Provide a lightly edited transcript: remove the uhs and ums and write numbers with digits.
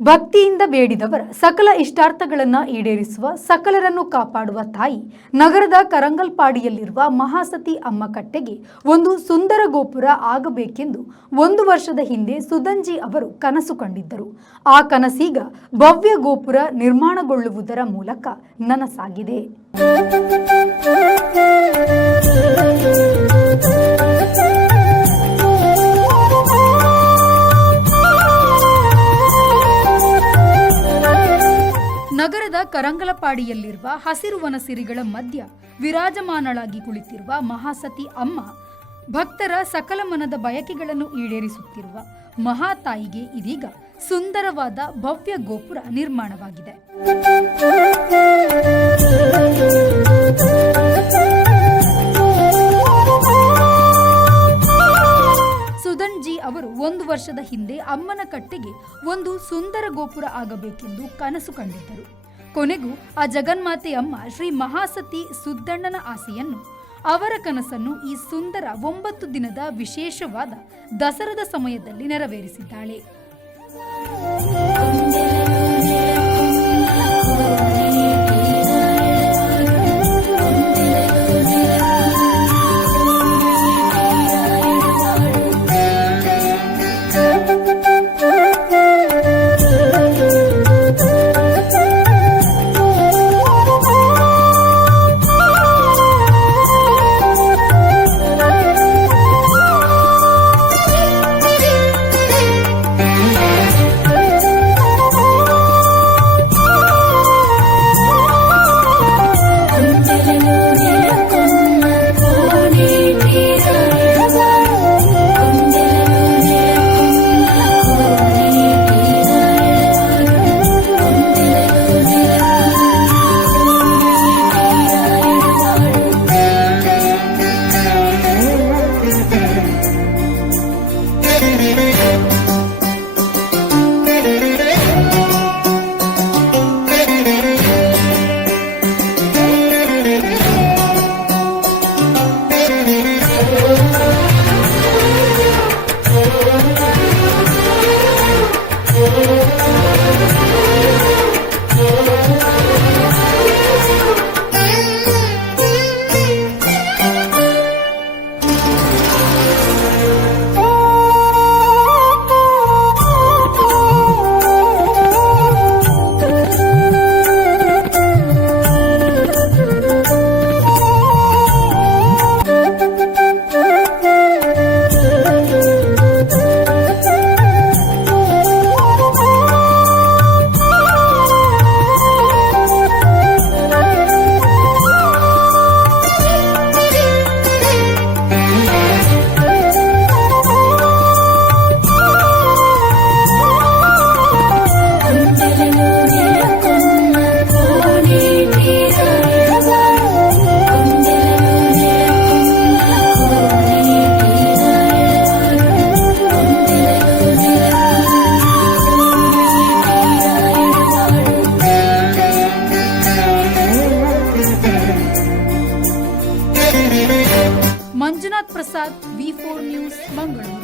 ಭಕ್ತಿಯಿಂದ ಬೇಡಿದವರ ಸಕಲ ಇಷ್ಟಾರ್ಥಗಳನ್ನು ಈಡೇರಿಸುವ ಸಕಲರನ್ನು ಕಾಪಾಡುವ ತಾಯಿ ನಗರದ ಕರಂಗಲ್ಪಾಡಿಯಲ್ಲಿರುವ ಮಹಾಸತಿ ಅಮ್ಮ ಕಟ್ಟೆಗೆ ಒಂದು ಸುಂದರ ಗೋಪುರ ಆಗಬೇಕೆಂದು 1 ವರ್ಷದ ಹಿಂದೆ ಸುಧನ್ಜಿ ಅವರು ಕನಸು ಕಂಡಿದ್ದರು. ಆ ಕನಸೀಗ ಭವ್ಯ ಗೋಪುರ ನಿರ್ಮಾಣಗೊಳ್ಳುವುದರ ಮೂಲಕ ನನಸಾಗಿದೆ. ನಗರದ ಕರಂಗಲಪಾಡಿಯಲ್ಲಿರುವ ಹಸಿರು ವನಸಿರಿಗಳ ಮಧ್ಯ ವಿರಾಜಮಾನಳಾಗಿ ಕುಳಿತಿರುವ ಮಹಾಸತಿ ಅಮ್ಮ ಭಕ್ತರ ಸಕಲ ಮನದ ಬಯಕೆಗಳನ್ನು ಈಡೇರಿಸುತ್ತಿರುವ ಮಹಾತಾಯಿಗೆ ಇದೀಗ ಸುಂದರವಾದ ಭವ್ಯ ಗೋಪುರ ನಿರ್ಮಾಣವಾಗಿದೆ. ಸುಧನ್ಜಿ ಅವರು 1 ವರ್ಷದ ಹಿಂದೆ ಅಮ್ಮನ ಕಟ್ಟೆಗೆ ಒಂದು ಸುಂದರ ಗೋಪುರ ಆಗಬೇಕೆಂದು ಕನಸು ಕಂಡಿದ್ದರು. ಕೊನೆಗೂ ಆ ಜಗನ್ಮಾತೆ ಅಮ್ಮ ಶ್ರೀ ಮಹಾಸತಿ ಸುದ್ದಣ್ಣನ ಆಸೆಯನ್ನು, ಅವರ ಕನಸನ್ನು ಈ ಸುಂದರ 9 ದಿನದ ವಿಶೇಷವಾದ ದಸರದ ಸಮಯದಲ್ಲಿ ನೆರವೇರಿಸಿದ್ದಾಳೆ. Manjunath Prasad, V4 news, Mangaluru.